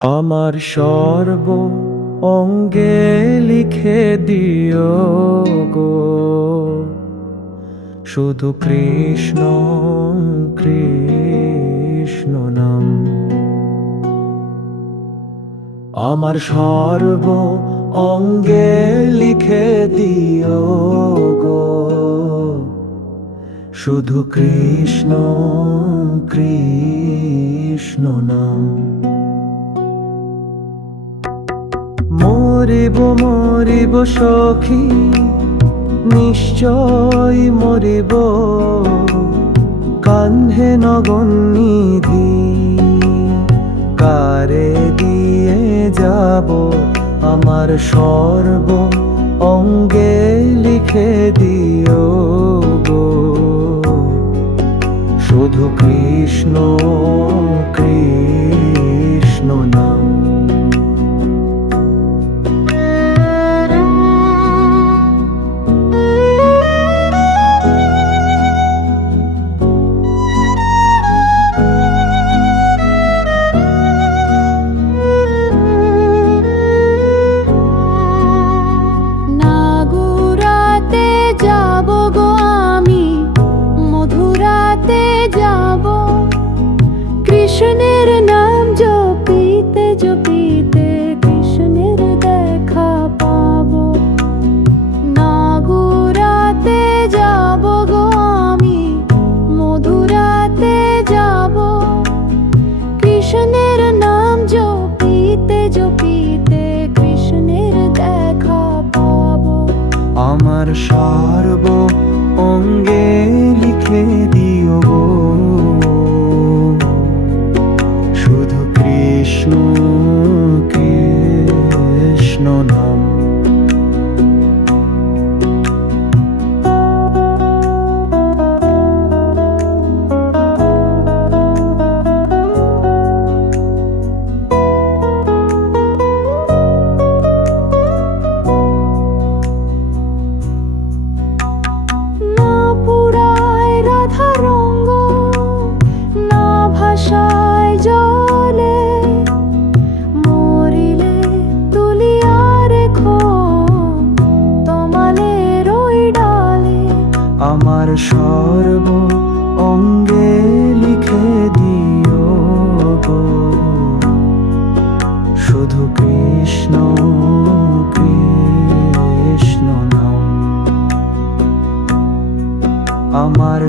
আমার সর্ব অঙ্গে লিখে দিও গো, শুধু কৃষ্ণ কৃষ্ণ নাম। আমার সর্ব অঙ্গে লিখে দিও গো, শুধু কৃষ্ণ কৃষ্ণ নাম। মরিব মরিব সখী, নিশ্চয় মরিব, কান্ধে নগনিধি কারে দিয়ে যাব। আমার সর্ব অঙ্গে লিখে দিও গো, শুধু কৃষ্ণ কৃষ্ণ নাম। কৃষ্ণের নাম জপিতে জপিতে কৃষ্ণের দেখা পাবো। নাগুরাতে যাব গো আমি, মধুরাতে যাব, কৃষ্ণের নাম জপিতে জপিতে কৃষ্ণের দেখা পাবো। আমার সর্ব অঙ্গে লিখে দিও গো, শুধু কৃষ্ণ কৃষ্ণ নাম। আমার সর্ব অঙ্গে লিখে দিও গো, শুধু কৃষ্ণ কৃষ্ণ নাম। আমার